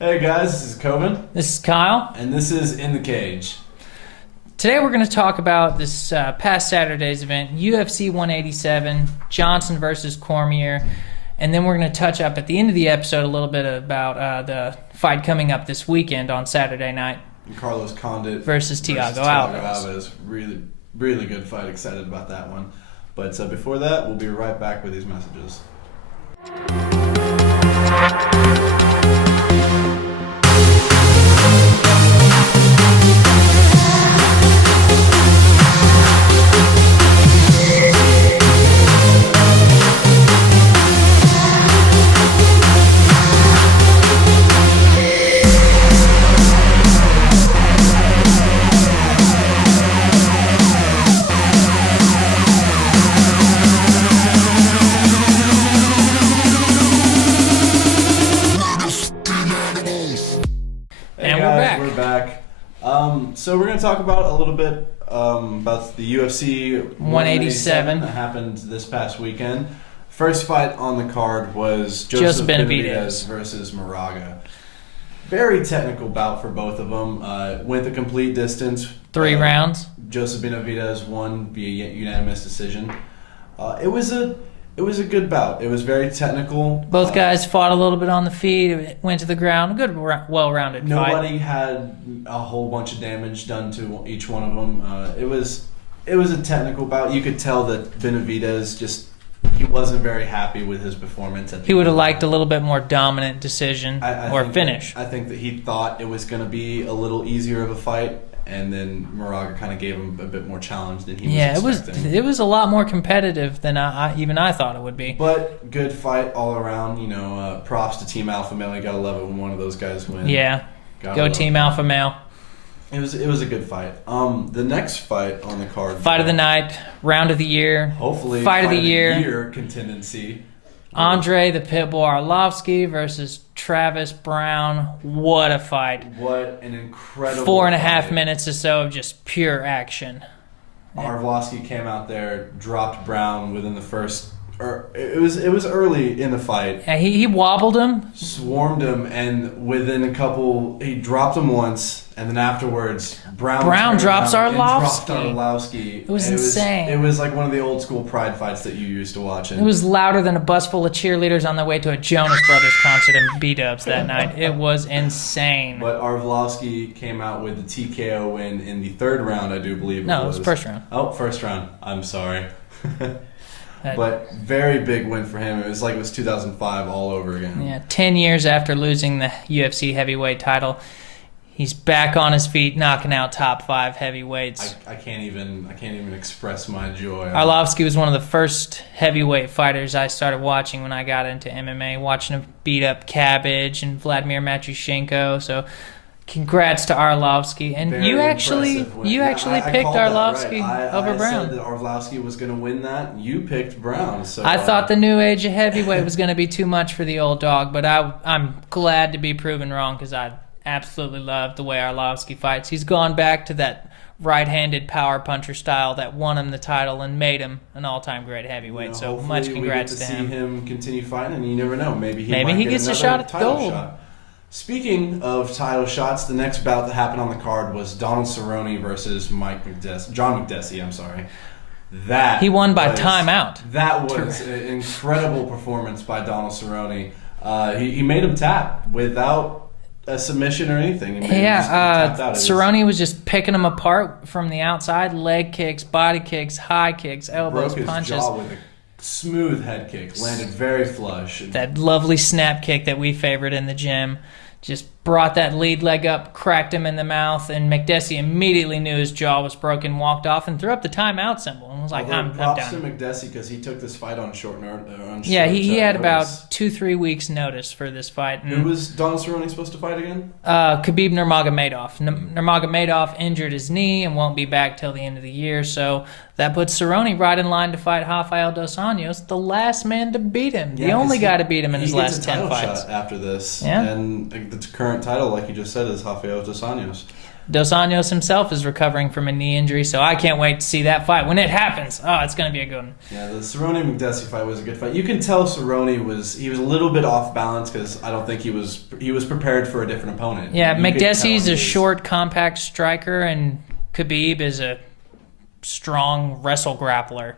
Hey guys, this is Coven, This is Kyle. and this is In the Cage. Today we're going to talk about this past Saturday's event, UFC 187, Johnson versus Cormier, and then we're going to touch up at the end of the episode a little bit about the fight coming up this weekend on Saturday night. Carlos Condit versus Thiago Alvas. Alvas. Really, really good fight. Excited about that one. But before that, we'll be right back with these messages. We're back. So we're going to talk about a little bit about the UFC 187 that happened this past weekend. First fight on the card was Joseph Benavidez versus Moraga. Very technical bout for both of them. Went the complete distance. 3 rounds. Joseph Benavidez won via unanimous decision. It was a good bout. It was very technical. Both guys fought a little bit on the feet, went to the ground. A good, well-rounded fight. Nobody had a whole bunch of damage done to each one of them. It was a technical bout. You could tell that Benavidez he wasn't very happy with his performance. He would have liked a little bit more dominant decision or finish. I think that he thought it was going to be a little easier of a fight. And then Moraga kind of gave him a bit more challenge than he was expecting. It was a lot more competitive than I thought it would be. But good fight all around. Props to Team Alpha Male. You gotta love it when one of those guys wins. Yeah, go Team Alpha Male. It was a good fight. The next fight on the card. Fight of the night, round of the year. Hopefully, fight of the year contingency. Andre the Pitbull Arlovski versus Travis Brown. What a fight. What an incredible 4.5 minutes or so of just pure action. Arlovski came out there, dropped Brown within the first... It was early in the fight. Yeah, he wobbled him. Swarmed him, and within a couple... He dropped him once, and then afterwards, Brown drops Arlovski. It was insane. It was like one of the old school Pride fights that you used to watch. It was louder than a bus full of cheerleaders on their way to a Jonas Brothers concert in B-dubs that night. It was insane. But Arlovski came out with the TKO win in the third round, I do believe it was. No, it was first round. Oh, first round. I'm sorry. But very big win for him. It was 2005 all over again. Yeah, 10 years after losing the UFC heavyweight title, he's back on his feet, knocking out top 5 heavyweights. I can't even express my joy. Arlovski was one of the first heavyweight fighters I started watching when I got into MMA, watching him beat up Cabbage and Vladimir Matyushenko. So congrats to Arlovski. And Very you actually picked Arlovski over Brown. I said that Arlovski was going to win that. You picked Brown. So I thought the new age of heavyweight was going to be too much for the old dog, but I'm glad to be proven wrong because I absolutely love the way Arlovski fights. He's gone back to that right-handed power puncher style that won him the title and made him an all-time great heavyweight. So much congrats to him. See him continue fighting, and you never know. Maybe he gets a shot at the gold. Speaking of title shots, the next bout that happened on the card was Donald Cerrone versus John Makdessi. I'm sorry. He won by timeout. That was an incredible performance by Donald Cerrone. He made him tap without a submission or anything. Cerrone was just picking him apart from the outside. Leg kicks, body kicks, high kicks, elbows, broke punches. His jaw with a smooth head kick. Landed very flush. That lovely snap kick that we favored in the gym. Just brought that lead leg up, cracked him in the mouth, and Makdessi immediately knew his jaw was broken, walked off, and threw up the timeout symbol. And was like, I'm done. Props to Makdessi because he took this fight on short notice. He had about 2-3 weeks notice for this fight. And who was Donald Cerrone supposed to fight again? Khabib Nurmagomedov. Nurmagomedov injured his knee and won't be back till the end of the year, so that puts Cerrone right in line to fight Rafael dos Anjos, the last man to beat him. The only guy to beat him in his last 10 fights. Shot after this. Yeah. And the current title, like you just said, is Rafael dos Anjos. Dos Anjos himself is recovering from a knee injury, so I can't wait to see that fight. When it happens, it's going to be a good one. Yeah, the Cerrone-Makdessi fight was a good fight. You can tell Cerrone was a little bit off balance because I don't think he was prepared for a different opponent. Yeah, Makdessi's a short, compact striker, and Khabib is a strong wrestle grappler.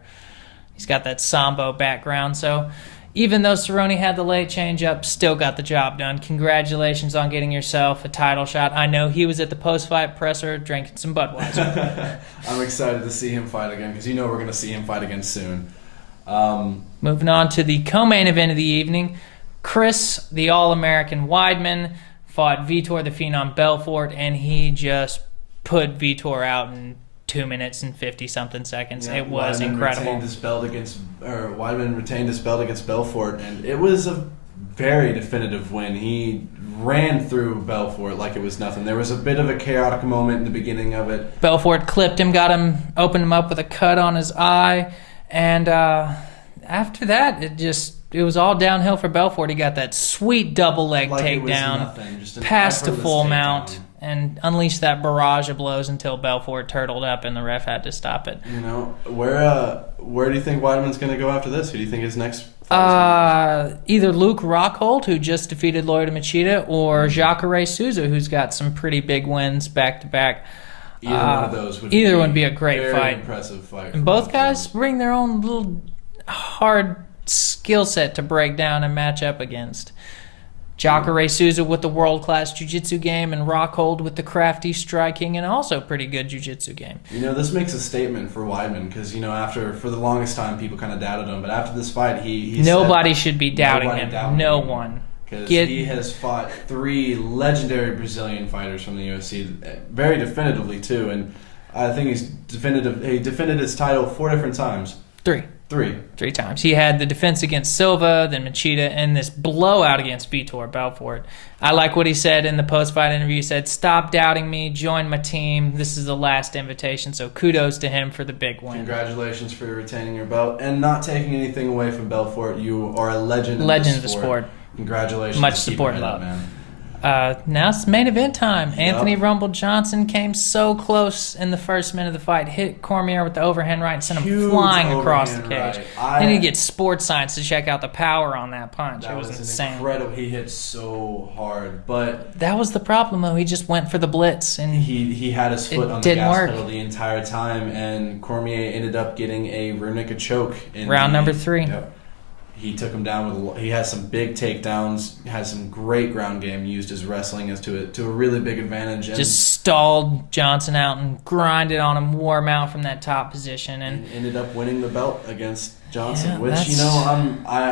He's got that Sambo background, so even though Cerrone had the late change-up, still got the job done. Congratulations on getting yourself a title shot. I know he was at the post-fight presser drinking some Budweiser. I'm excited to see him fight again because we're going to see him fight again soon. Moving on to the co-main event of the evening, Chris, the All-American Weidman, fought Vitor the Phenom Belfort, and he just put Vitor out in 2 minutes and 50-something seconds. Yeah, it was incredible. Weidman retained his belt against Belfort, and it was a very definitive win. He ran through Belfort like it was nothing. There was a bit of a chaotic moment in the beginning of it. Belfort clipped him, opened him up with a cut on his eye, and after that, it was all downhill for Belfort. He got that sweet double leg takedown, past a full mount, and unleashed that barrage of blows until Belfort turtled up and the ref had to stop it. Where do you think Weidman's going to go after this? Who do you think his next fight is? Either Luke Rockhold, who just defeated Lyoto Machida, or Jacare Souza, who's got some pretty big wins back-to-back. Either one of those would be a great fight. Impressive fight. And both guys bring their own little hard skill set to break down and match up against. Jacare Souza with the world-class jiu-jitsu game, and Rockhold with the crafty striking and also pretty good jiu-jitsu game. This makes a statement for Weidman because, for the longest time, people kind of doubted him. But after this fight, nobody should be doubting him. No one. Because he has fought 3 legendary Brazilian fighters from the UFC, very definitively, too. And I think he defended his title 4 different times. 3 times. He had the defense against Silva, then Machida, and this blowout against Vitor Belfort. I like what he said in the post-fight interview. He said, "Stop doubting me. Join my team. This is the last invitation." So kudos to him for the big win. Congratulations for retaining your belt and not taking anything away from Belfort. You are a legend. Legend of the sport. Congratulations. Much support and love. Now it's main event time. Yep. Anthony Rumble Johnson came so close in the first minute of the fight. Hit Cormier with the overhand right and sent him flying across the cage. Then he gets sports science to check out the power on that punch. It was insane. Incredible. He hit so hard, but that was the problem though. He just went for the blitz and he had his foot on the gas pedal the entire time, and Cormier ended up getting a rear naked choke in round number 3. Yep. He took him down he has some big takedowns, has some great ground game, used his wrestling to a really big advantage. And just stalled Johnson out and grinded on him, wore him out from that top position, and ended up winning the belt against Johnson, which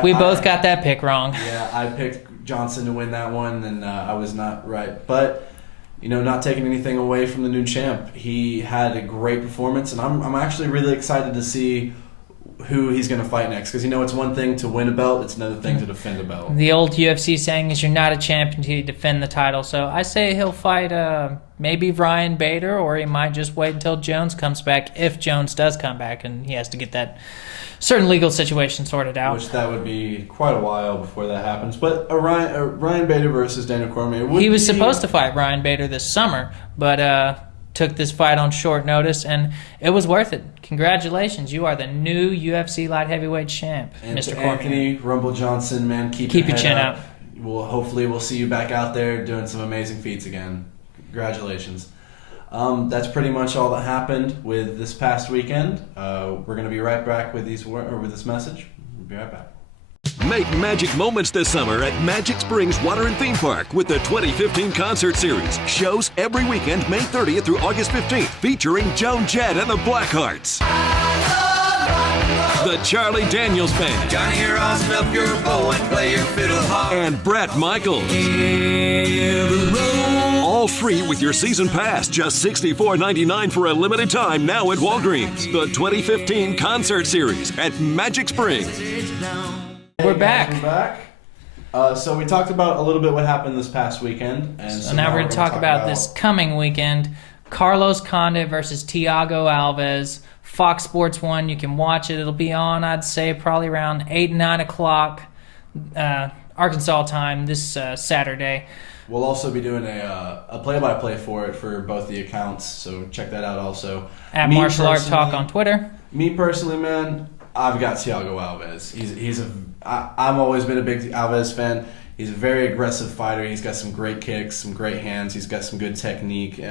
we both got that pick wrong. Yeah, I picked Johnson to win that one, and I was not right. But not taking anything away from the new champ, he had a great performance, and I'm actually really excited to see who he's going to fight next, because it's one thing to win a belt, it's another thing to defend a belt. The old UFC saying is you're not a champion until you defend the title, so I say he'll fight maybe Ryan Bader, or he might just wait until Jones comes back, if Jones does come back, and he has to get that certain legal situation sorted out. Which that would be quite a while before that happens, but Ryan Bader versus Daniel Cormier he was supposed to fight Ryan Bader this summer, but took this fight on short notice, and it was worth it. Congratulations, you are the new UFC light heavyweight champ, and Mr. Cormier. Anthony Rumble Johnson, man, keep your chin up. Hopefully we'll see you back out there doing some amazing feats again. Congratulations. That's pretty much all that happened with this past weekend. We're going to be right back with this message. We'll be right back. Make magic moments this summer at Magic Springs Water and Theme Park with the 2015 Concert Series. Shows every weekend, May 30th through August 15th, featuring Joan Jett and the Blackhearts. The Charlie Daniels Band. Johnny, rosin up your bow and play your fiddle hard. And Brett Michaels. All free with your season pass, just $64.99 for a limited time now at Walgreens. The 2015 Concert Series at Magic Springs. We're back. So we talked about a little bit what happened this past weekend. And so now we're going to talk about this coming weekend. Carlos Condit versus Thiago Alvas. Fox Sports 1, you can watch it. It'll be on, I'd say, probably around 8, 9 o'clock Arkansas time this Saturday. We'll also be doing a play-by-play for it for both the accounts, so check that out also. At Martial Art Talk on Twitter. Me personally, man, I've got Thiago Alves. I've always been a big Alves fan. He's a very aggressive fighter. He's got some great kicks, some great hands. He's got some good technique.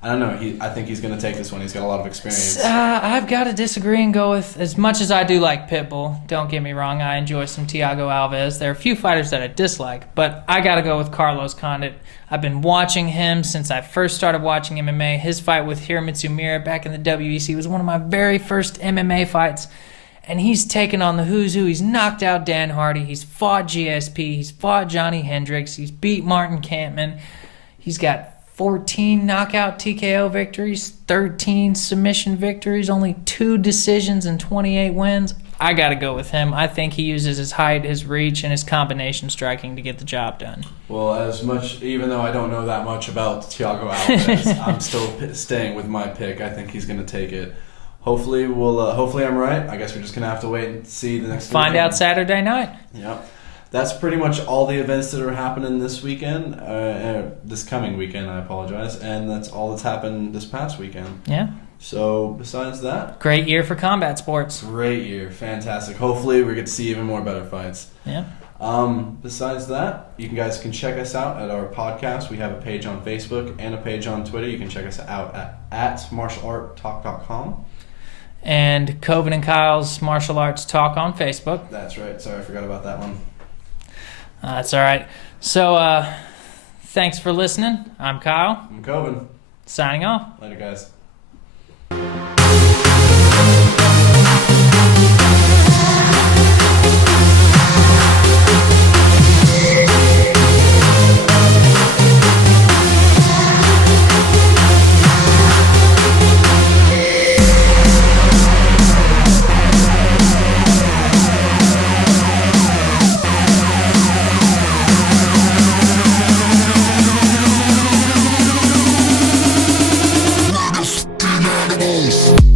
I don't know. I think he's going to take this one. He's got a lot of experience. I've got to disagree and go with, as much as I do like Pitbull, don't get me wrong, I enjoy some Thiago Alves. There are a few fighters that I dislike, but I got to go with Carlos Condit. I've been watching him since I first started watching MMA. His fight with Hiromitsu Miura back in the WEC was one of my very first MMA fights, and he's taken on the who's who. He's knocked out Dan Hardy. He's fought GSP. He's fought Johnny Hendricks. He's beat Martin Kampmann. He's got 14 knockout TKO victories, 13 submission victories, only 2 decisions and 28 wins. I got to go with him. I think he uses his height, his reach, and his combination striking to get the job done. Well, even though I don't know that much about Thiago Alves, I'm still staying with my pick. I think he's going to take it. Hopefully I'm right. I guess we're just going to have to wait and see the next Find out Saturday night. Yeah. That's pretty much all the events that are happening this weekend, this coming weekend, I apologize, and that's all that's happened this past weekend. Yeah. So besides that... Great year for combat sports. Great year. Fantastic. Hopefully we get to see even more better fights. Yeah. Besides that, you guys can check us out at our podcast. We have a page on Facebook and a page on Twitter. You can check us out at martialarttalk.com. And Coven and Kyle's Martial Arts Talk on Facebook. That's right. Sorry, I forgot about that one. That's all right. So, thanks for listening. I'm Kyle. I'm Coven. Signing off. Later, guys. Animals.